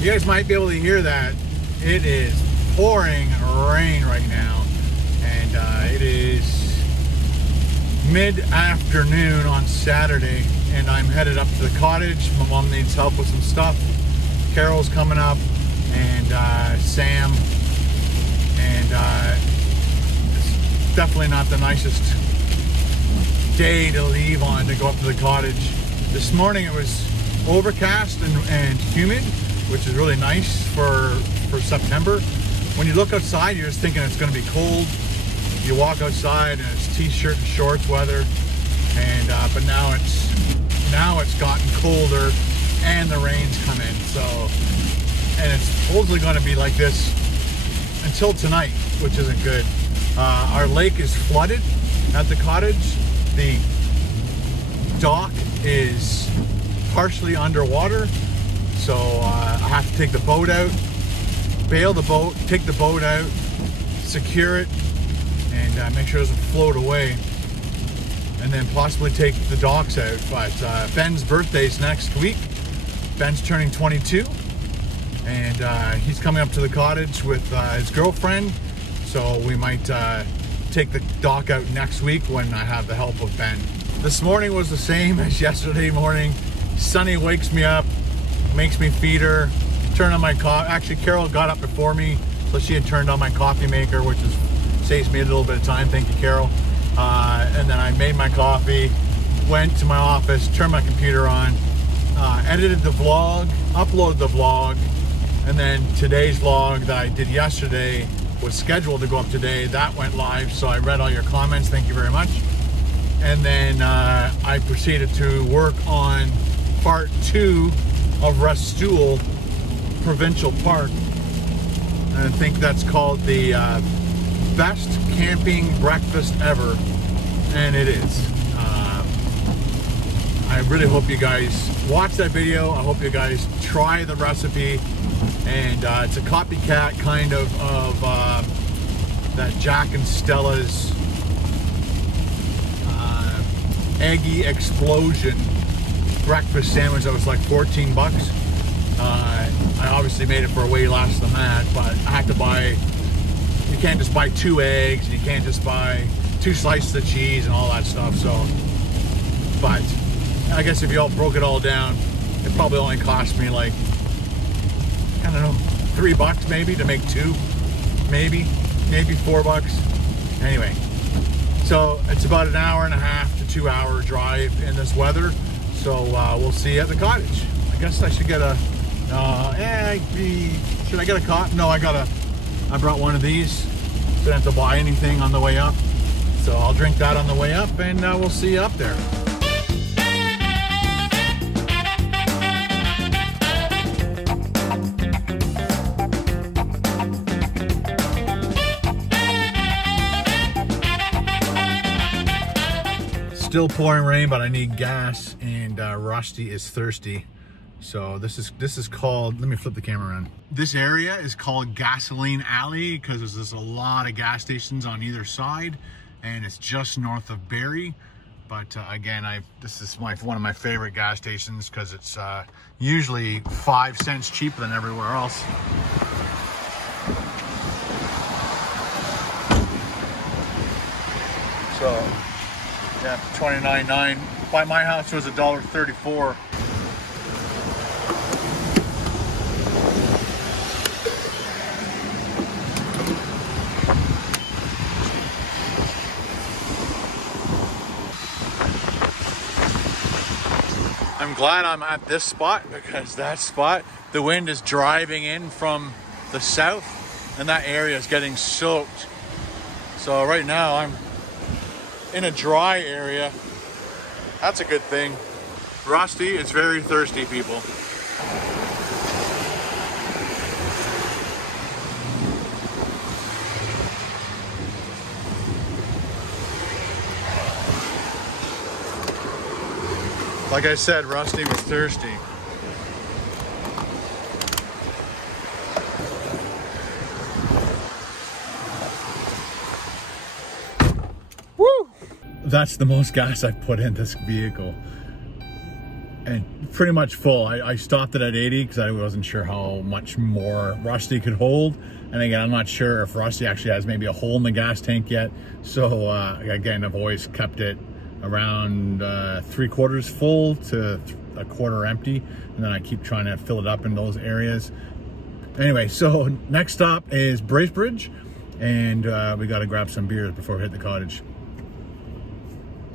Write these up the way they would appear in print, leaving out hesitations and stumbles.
You guys might be able to hear that. It is pouring rain right now, and it is mid-afternoon on Saturday, and I'm headed up to the cottage. My mom needs help with some stuff. Carol's coming up, and Sam, and it's definitely not the nicest day to leave on to go up to the cottage. This morning it was overcast and humid, which is really nice for September. When you look outside, you're just thinking it's going to be cold. You walk outside and it's t-shirt and shorts weather, and but now it's gotten colder and the rain's come in. So, and it's supposedly going to be like this until tonight, which isn't good. Our lake is flooded at the cottage. The dock is partially underwater, so I have to take the boat out, bail the boat, take the boat out, secure it, and make sure it doesn't float away, and then possibly take the docks out. But Ben's birthday's next week. Ben's turning 22, and he's coming up to the cottage with his girlfriend, so we might take the dock out next week when I have the help of Ben. This morning was the same as yesterday morning. Sunny wakes me up, makes me feed her, turn on my coffee. Actually, Carol got up before me, so she had turned on my coffee maker, which saves me a little bit of time. Thank you, Carol. And then I made my coffee, went to my office, turned my computer on, edited the vlog, uploaded the vlog, and then today's vlog that I did yesterday was scheduled to go up today. That went live, so I read all your comments. Thank you very much. And then I proceeded to work on part 2 of Restoule Provincial Park. And I think that's called the best camping breakfast ever, and it is. I really hope you guys watch that video. I hope you guys try the recipe, and it's a copycat kind of that Jack and Stella's Eggy Explosion breakfast sandwich that was like 14 bucks. I obviously made it for way less than that, but I had to buy, you can't just buy 2 eggs, and you can't just buy 2 slices of cheese and all that stuff. So, but I guess if you all broke it all down, it probably only cost me like, I don't know, 3 bucks maybe to make 2, maybe 4 bucks. Anyway, so it's about an hour and a half to 2 hour drive in this weather. So we'll see you at the cottage. I guess I should get a, should I get a cot? No, I brought one of these. Don't have to buy anything on the way up. So I'll drink that on the way up, and we'll see you up there. Still pouring rain, but I need gas, and Rusty is thirsty. So this is called, let me flip the camera around. This area is called Gasoline Alley because there's just a lot of gas stations on either side, and it's just north of Barrie. But again, this is one of my favorite gas stations because it's usually 5 cents cheaper than everywhere else. So yeah, $29.9. By my house it was $1.34. I'm glad I'm at this spot, because that spot, the wind is driving in from the south, and that area is getting soaked. So right now I'm in a dry area. That's a good thing. Rusty is very thirsty, people. Like I said, Rusty was thirsty. Woo! That's the most gas I've put in this vehicle. and pretty much full. I stopped it at 80 because I wasn't sure how much more Rusty could hold. And again, I'm not sure if Rusty actually has maybe a hole in the gas tank yet. So again, I've always kept it around 3/4 full to a quarter empty. And then I keep trying to fill it up in those areas. Anyway, so next stop is Bracebridge. And we got to grab some beers before we hit the cottage.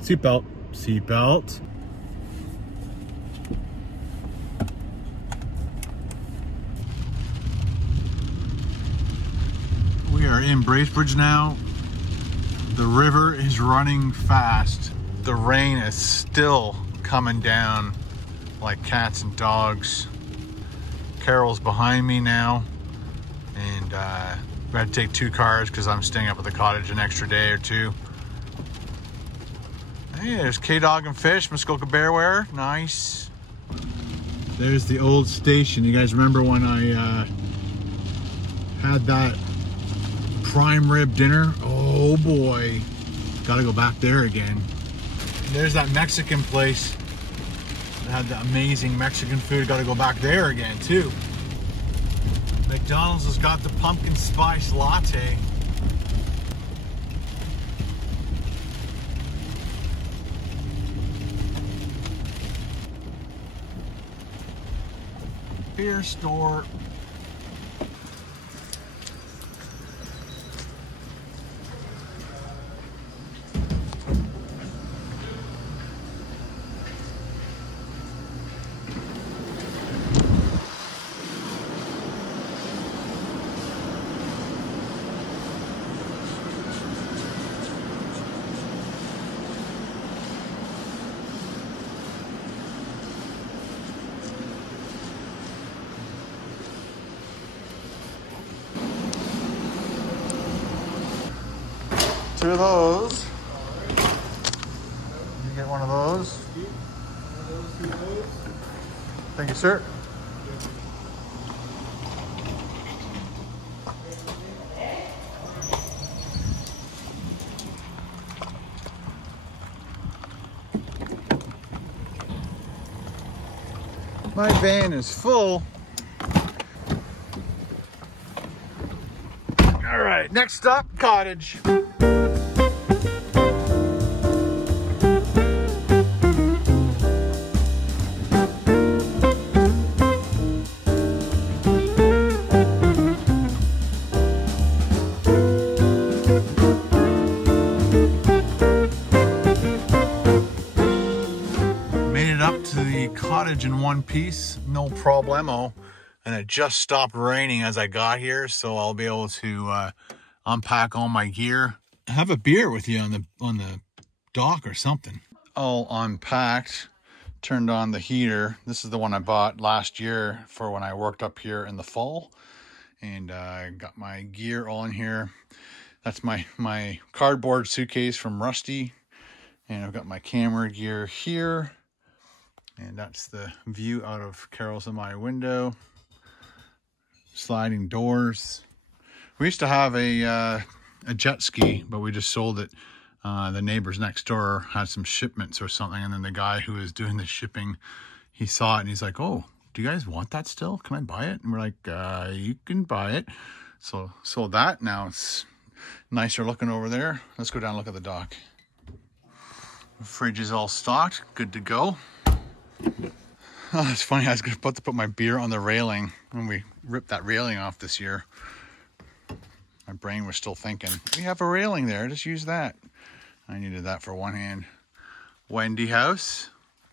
Seatbelt, seatbelt. We are in Bracebridge now. The river is running fast. The rain is still coming down like cats and dogs. Carol's behind me now, and we had to take 2 cars because I'm staying up at the cottage an extra day or 2. Hey, there's K-Dog and Fish, Muskoka Bearware, nice. There's the old station. You guys remember when I had that prime rib dinner? Oh boy, gotta go back there again. There's that Mexican place that had the amazing Mexican food. Gotta go back there again too. McDonald's has got the pumpkin spice latte. Beer store. Two of those. You get one of those. Thank you, sir. My van is full. All right, next stop, Cottage. Cottage in one piece, no problemo, and it just stopped raining as I got here, so I'll be able to unpack all my gear. Have a beer with you on the dock or something. All unpacked, turned on the heater. This is the one I bought last year for when I worked up here in the fall, and I got my gear all in here. That's my cardboard suitcase from Rusty, and I've got my camera gear here. And that's the view out of Carol's and my window. Sliding doors. We used to have a jet ski, but we just sold it. The neighbors next door had some shipments or something, and then the guy who was doing the shipping, he saw it and he's like, "Oh, do you guys want that still? Can I buy it?" And we're like, "You can buy it." So sold that. Now it's nicer looking over there. Let's go down and look at the dock. The fridge is all stocked, good to go. Oh, it's funny, I was about to put my beer on the railing when we ripped that railing off this year. My brain was still thinking, we have a railing there, just use that. I needed that for one hand. Wendy house.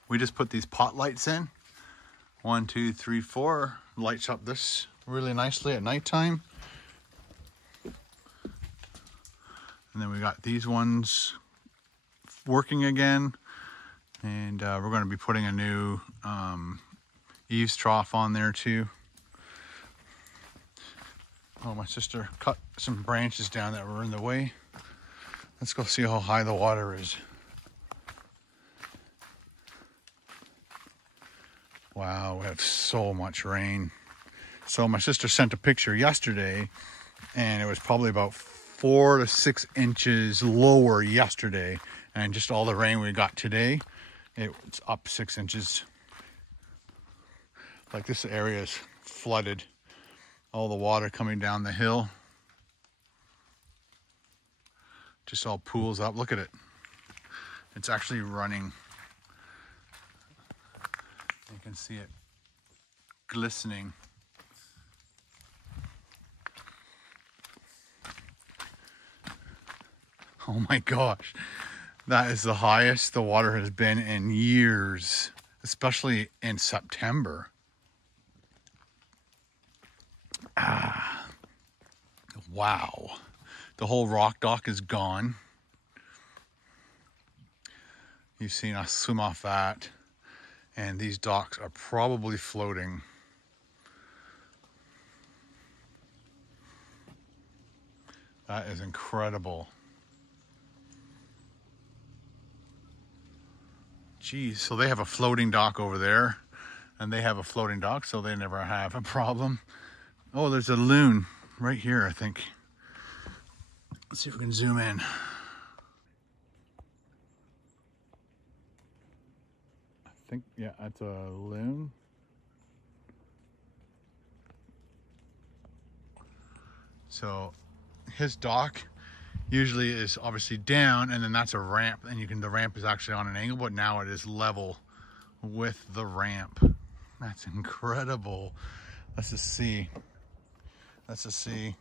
We just put these pot lights in. 1, 2, 3, 4. Lights up this really nicely at nighttime. And then we got these ones working again. And we're going to be putting a new eaves trough on there too. Oh, my sister cut some branches down that were in the way. Let's go see how high the water is. Wow, we have so much rain. So my sister sent a picture yesterday, and it was probably about 4 to 6 inches lower yesterday. And just all the rain we got today, it's up 6 inches. Like this area is flooded. All the water coming down the hill just all pools up. Look at it. It's actually running. You can see it glistening. Oh my gosh. That is the highest the water has been in years, especially in September. Wow. The whole rock dock is gone. You've seen us swim off that. And these docks are probably floating. That is incredible. Geez, so they have a floating dock over there, and they have a floating dock, so they never have a problem. Oh, there's a loon right here, I think. Let's see if we can zoom in. I think, yeah, that's a loon. So his dock usually is obviously down, and then that's a ramp, and the ramp is actually on an angle, but now it is level with the ramp. That's incredible. Let's just see. Let's just see.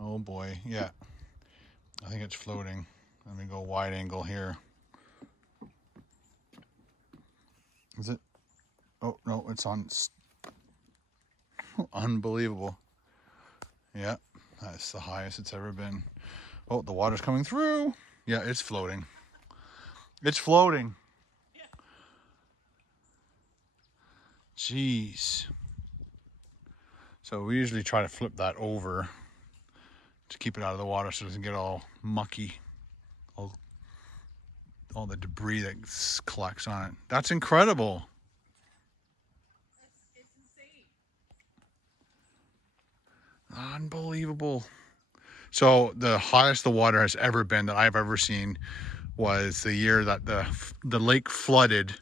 Oh boy, yeah. I think it's floating. Let me go wide angle here. Is it? Oh no, it's on. Unbelievable. Yeah, that's the highest it's ever been. Oh, the water's coming through. Yeah, it's floating. It's floating. Yeah. Jeez. So we usually try to flip that over to keep it out of the water so it doesn't get all mucky. All the debris that collects on it. That's incredible. It's insane. Unbelievable. So the highest the water has ever been that I've ever seen was the year that the lake flooded,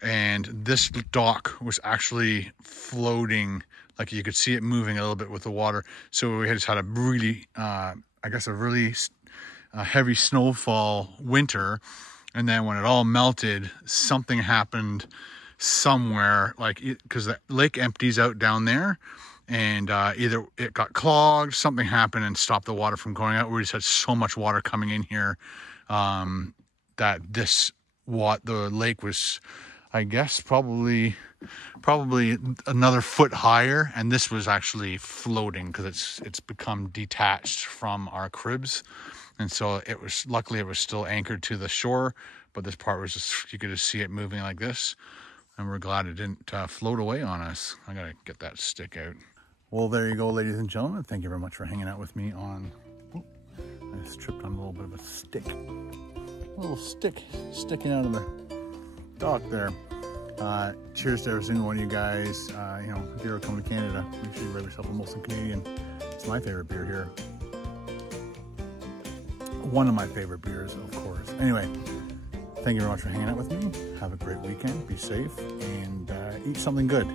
and this dock was actually floating. Like you could see it moving a little bit with the water. So we just had a really, I guess a really heavy snowfall winter. And then when it all melted, something happened somewhere, like because the lake empties out down there, and either it got clogged, something happened and stopped the water from going out. We just had so much water coming in here that the lake was, I guess, probably another foot higher, and this was actually floating because it's become detached from our cribs. And so luckily it was still anchored to the shore, but this part was just, you could just see it moving like this. And we're glad it didn't float away on us. I gotta get that stick out. Well, there you go, ladies and gentlemen. Thank you very much for hanging out with me on, I just tripped on a little bit of a stick. A little stick sticking out of the dock there. Cheers to every single one of you guys. If you ever come to Canada, make sure you grab yourself a Molson Canadian. It's my favorite beer here. One of my favorite beers, of course. Anyway, thank you very much for hanging out with me. Have a great weekend. Be safe and eat something good.